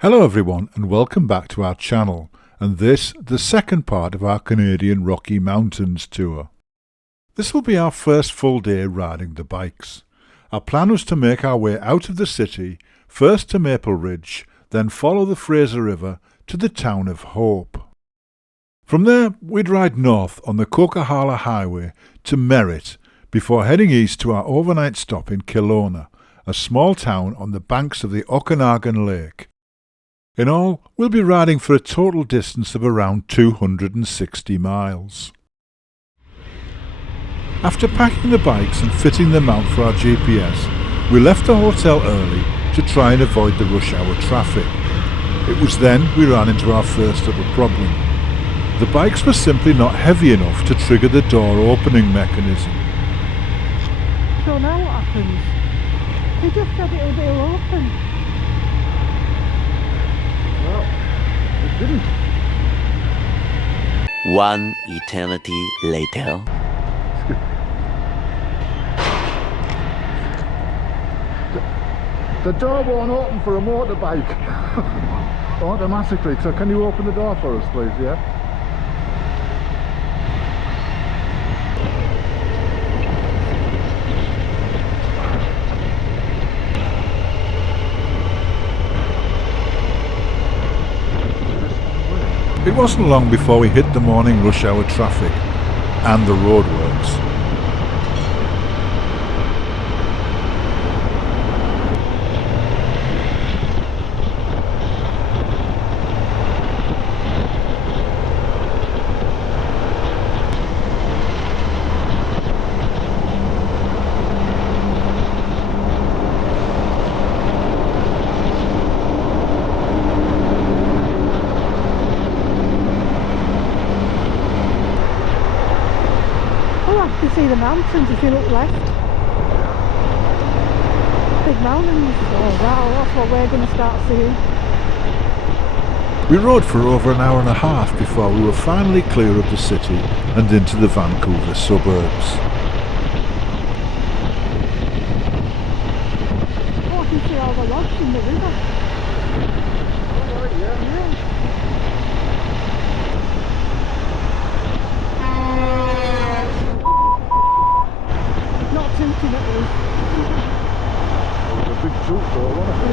Hello everyone and welcome back to our channel, and this the second part of our Canadian Rocky Mountains tour. This will be our first full day riding the bikes. Our plan was to make our way out of the city, first to Maple Ridge, then follow the Fraser River to the town of Hope. From there we'd ride north on the Coquihalla Highway to Merritt before heading east to our overnight stop in Kelowna, a small town on the banks of the Okanagan Lake. In all, we'll be riding for a total distance of around 260 miles. After packing the bikes and fitting them out for our GPS, we left the hotel early to try and avoid the rush hour traffic. It was then we ran into our first little problem. The bikes were simply not heavy enough to trigger the door opening mechanism. So now what happens? He just said it'll open. Well, it didn't. One eternity later. The door won't open for a motorbike automatically, so can you open the door for us please, yeah? It wasn't long before we hit the morning rush hour traffic and the roadworks. You see the mountains if you look left. Big mountains. Oh wow, that's what we're going to start seeing. We rode for over an hour and a half before we were finally clear of the city and into the Vancouver suburbs. Oh, I can see all the logs in the river. Oh, right, yeah. Not tooting at least. It was a big toot though, wasn't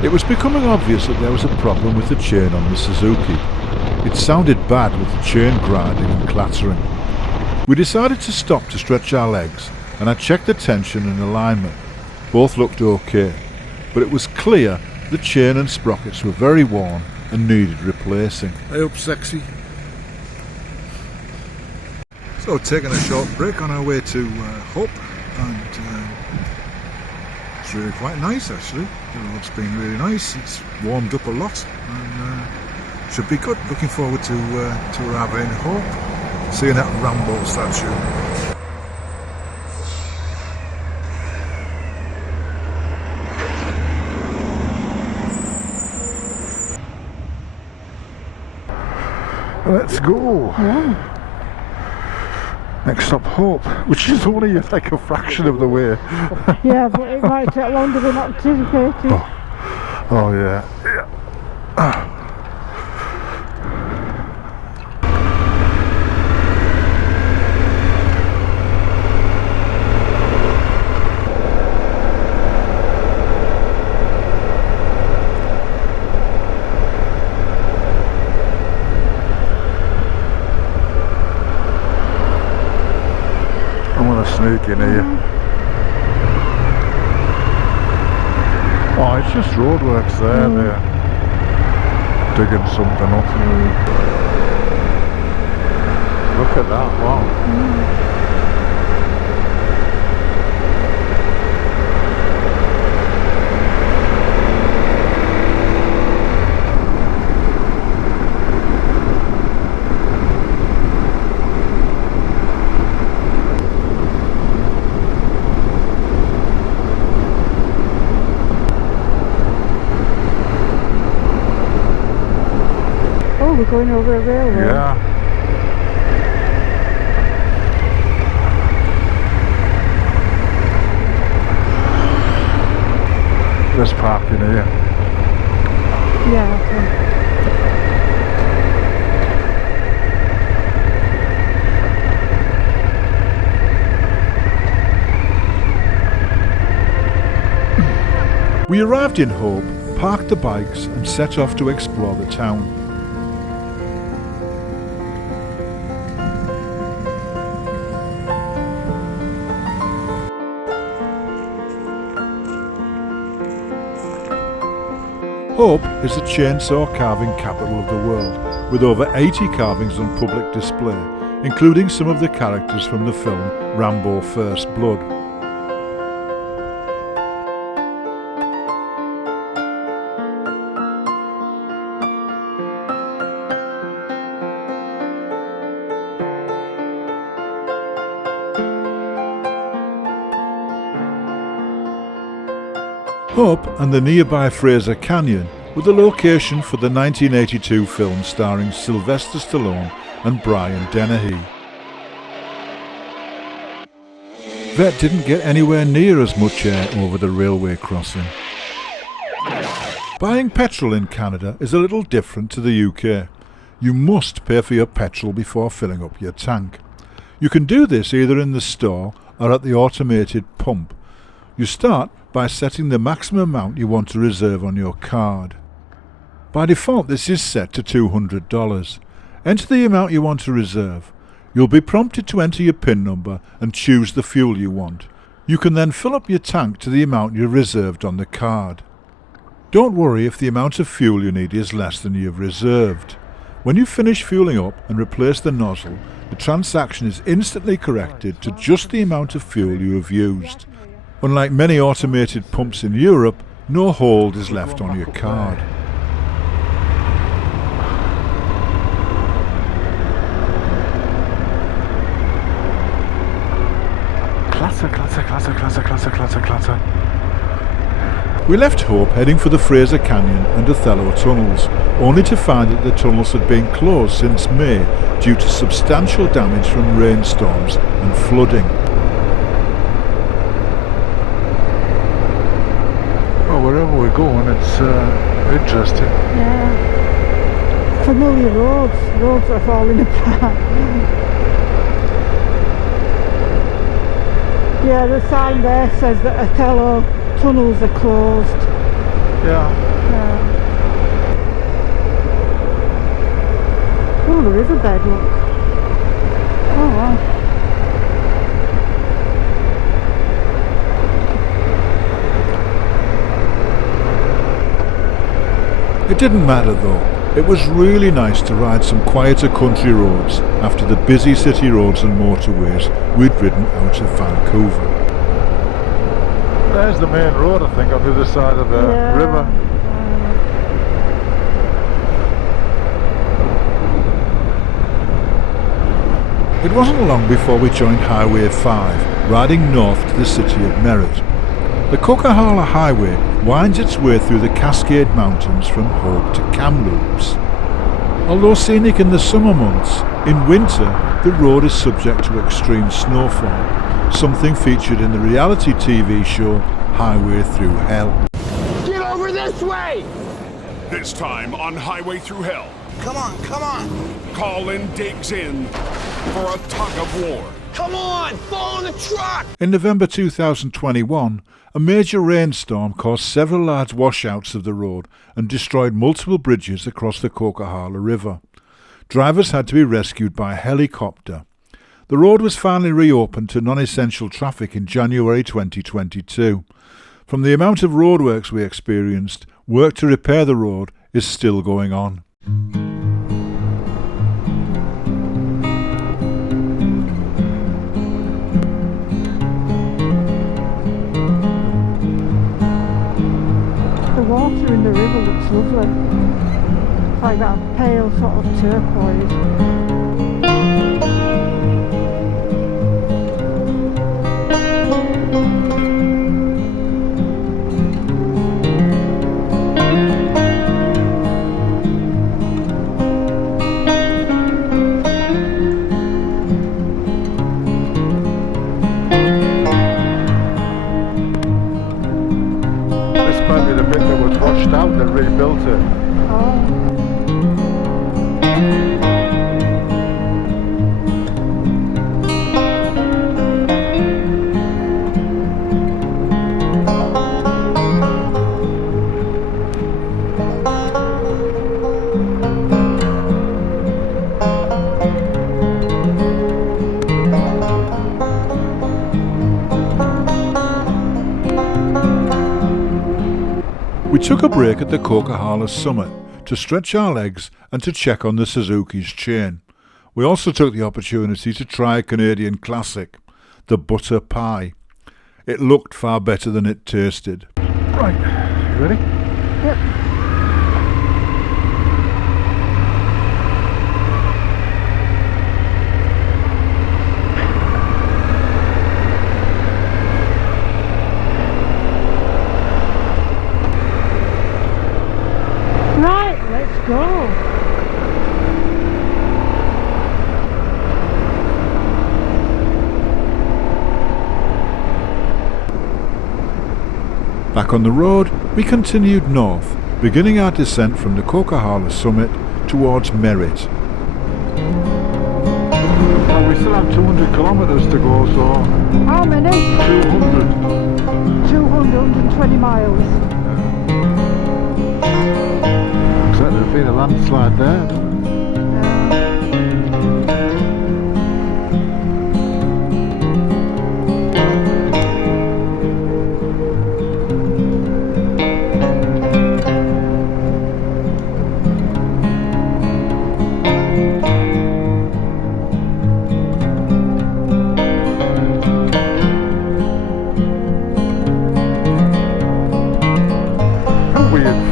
it? It was becoming obvious that there was a problem with the chain on the Suzuki. It sounded bad with the chain grinding and clattering. We decided to stop to stretch our legs, and I checked the tension and alignment. Both looked okay, but it was clear the chain and sprockets were very worn and needed replacing. Hey up sexy. So taking a short break on our way to Hope, and it's really quite nice actually. The road's been really nice, it's warmed up a lot and should be good. Looking forward to arriving in Hope, seeing that Rambo statue. Let's go! Yeah. Next stop Hope, which is only like a fraction of the way. Yeah, but it might take longer than anticipated. Oh yeah. Sneak in here. Oh, it's just roadworks there. They're digging something up. Look at that, wow. We're going over a railroad. Yeah. Let's park in here. Yeah, okay. We arrived in Hope, parked the bikes and set off to explore the town. Hope is the chainsaw carving capital of the world, with over 80 carvings on public display, including some of the characters from the film Rambo First Blood. Hope and the nearby Fraser Canyon were the location for the 1982 film starring Sylvester Stallone and Brian Dennehy. Vet didn't get anywhere near as much air over the railway crossing. Buying petrol in Canada is a little different to the UK. You must pay for your petrol before filling up your tank. You can do this either in the store or at the automated pump. You start by setting the maximum amount you want to reserve on your card. By default this is set to $200. Enter the amount you want to reserve. You'll be prompted to enter your PIN number and choose the fuel you want. You can then fill up your tank to the amount you reserved on the card. Don't worry if the amount of fuel you need is less than you've reserved. When you finish fueling up and replace the nozzle, the transaction is instantly corrected to just the amount of fuel you have used. Unlike many automated pumps in Europe, no hold is left on your card. Klasse. We left Hope heading for the Fraser Canyon and Othello tunnels, only to find that the tunnels had been closed since May due to substantial damage from rainstorms and flooding. Wherever we're going, it's interesting. Yeah. Familiar roads are falling apart. Yeah, the sign there says that Othello tunnels are closed. Yeah. Oh, there is a bed, look. Oh wow. It didn't matter though. It was really nice to ride some quieter country roads after the busy city roads and motorways we'd ridden out of Vancouver. There's the main road, I think, on the other side of the river. It wasn't long before we joined Highway 5, riding north to the city of Merritt. The Coquihalla Highway winds its way through the Cascade Mountains from Hope to Kamloops. Although scenic in the summer months, in winter the road is subject to extreme snowfall, something featured in the reality TV show Highway Through Hell. Get over this way! This time on Highway Through Hell, Come on! Colin digs in for a tug of war. Come on! Follow the truck! In November 2021, a major rainstorm caused several large washouts of the road and destroyed multiple bridges across the Coquihalla River. Drivers had to be rescued by helicopter. The road was finally reopened to non-essential traffic in January 2022. From the amount of roadworks we experienced, work to repair the road is still going on. The water in the river looks lovely. It's like that pale sort of turquoise. This might be the bit that was washed out and rebuilt it. Oh. We took a break at the Coquihalla summit to stretch our legs and to check on the Suzuki's chain. We also took the opportunity to try a Canadian classic, the Butter Pie. It looked far better than it tasted. Right, you ready? Yep. Right, let's go. Back on the road, we continued north, beginning our descent from the Coquihalla summit towards Merritt. And we still have 200 kilometres to go, so... How many? 200. 220 miles. Looks like there's been a landslide there.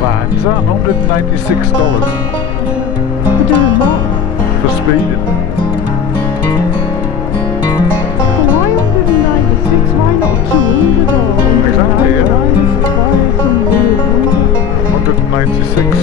Fines are $196 For doing what? for speeding. Well, why 196? Why not 200 or 199? Exactly, yeah. Why is some weird number? $196.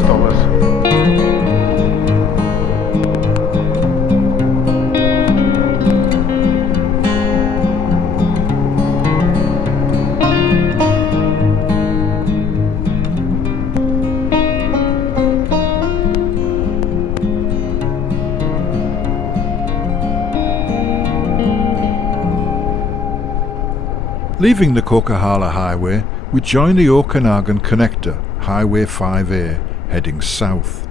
Leaving the Coquihala Highway, we join the Okanagan connector, Highway 5A, heading south.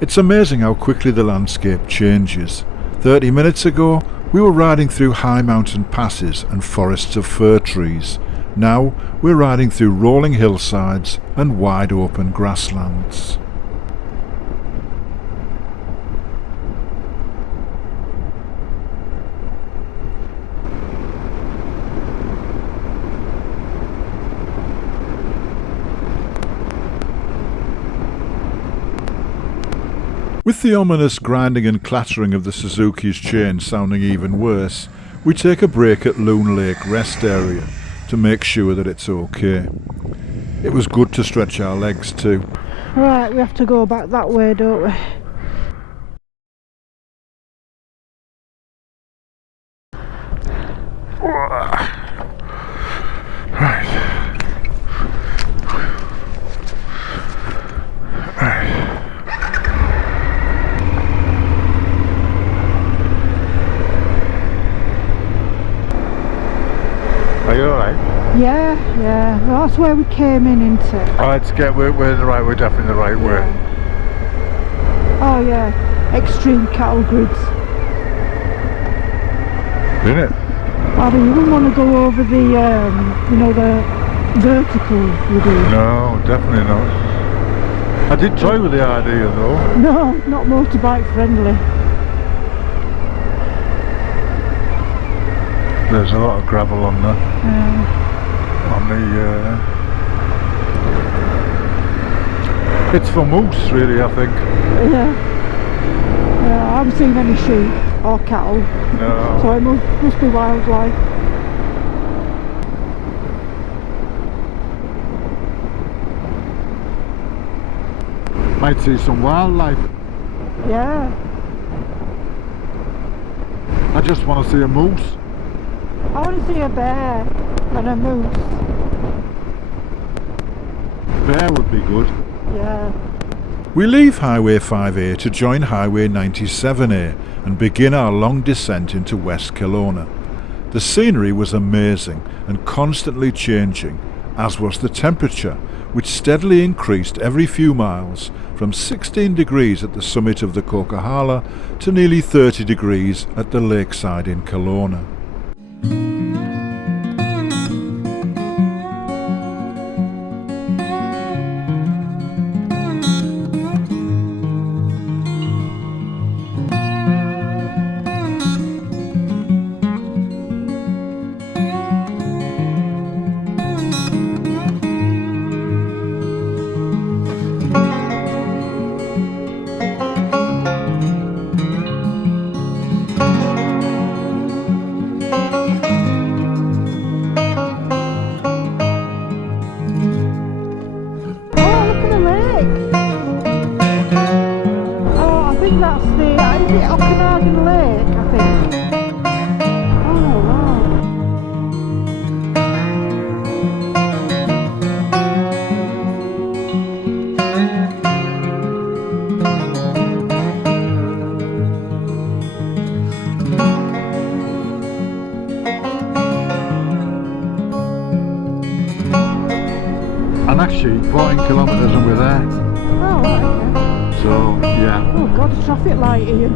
It's amazing how quickly the landscape changes. 30 minutes ago, we were riding through high mountain passes and forests of fir trees. Now, we're riding through rolling hillsides and wide open grasslands. With the ominous grinding and clattering of the Suzuki's chain sounding even worse, we take a break at Loon Lake Rest Area to make sure that it's okay. It was good to stretch our legs too. Right, we have to go back that way, don't we? Right. Are you alright? Yeah, yeah. Well, that's where we came in, isn't it? Alright, we're the right way, definitely the right way. Oh yeah, extreme cattle grids. Isn't it? I mean, you wouldn't want to go over the, you know, the vertical, would you? No, definitely not. I did toy with the idea though. No, not motorbike friendly. There's a lot of gravel on there. On the it's for moose really, I think. Yeah. Yeah, I haven't seen any sheep or cattle. No. So it must be wildlife. Might see some wildlife. Yeah. I just want to see a moose. I want to see a bear and a moose. spare would be good. Yeah. We leave Highway 5A to join Highway 97A and begin our long descent into West Kelowna. The scenery was amazing and constantly changing, as was the temperature, which steadily increased every few miles, from 16 degrees at the summit of the Coquihalla to nearly 30 degrees at the lakeside in Kelowna. That's the, is it Okanagan Lake, I think? Oh, wow. And actually 14 kilometres and we're there. Oh, right, okay. So, yeah. Oh God, a traffic light, Ian.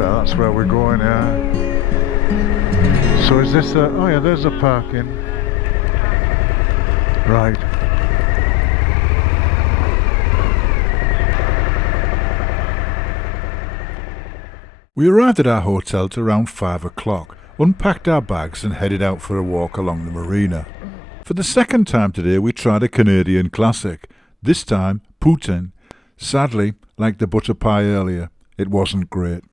That's where we're going, yeah. So is this oh yeah, there's a parking. Right. We arrived at our hotel at around 5 o'clock, unpacked our bags and headed out for a walk along the marina. For the second time today we tried a Canadian classic, this time poutine. Sadly, like the butter pie earlier, it wasn't great.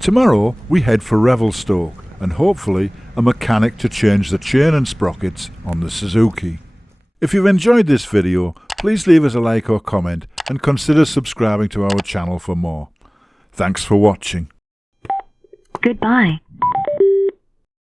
Tomorrow we head for Revelstoke and hopefully a mechanic to change the chain and sprockets on the Suzuki. If you've enjoyed this video, please leave us a like or comment and consider subscribing to our channel for more. Thanks for watching. Goodbye.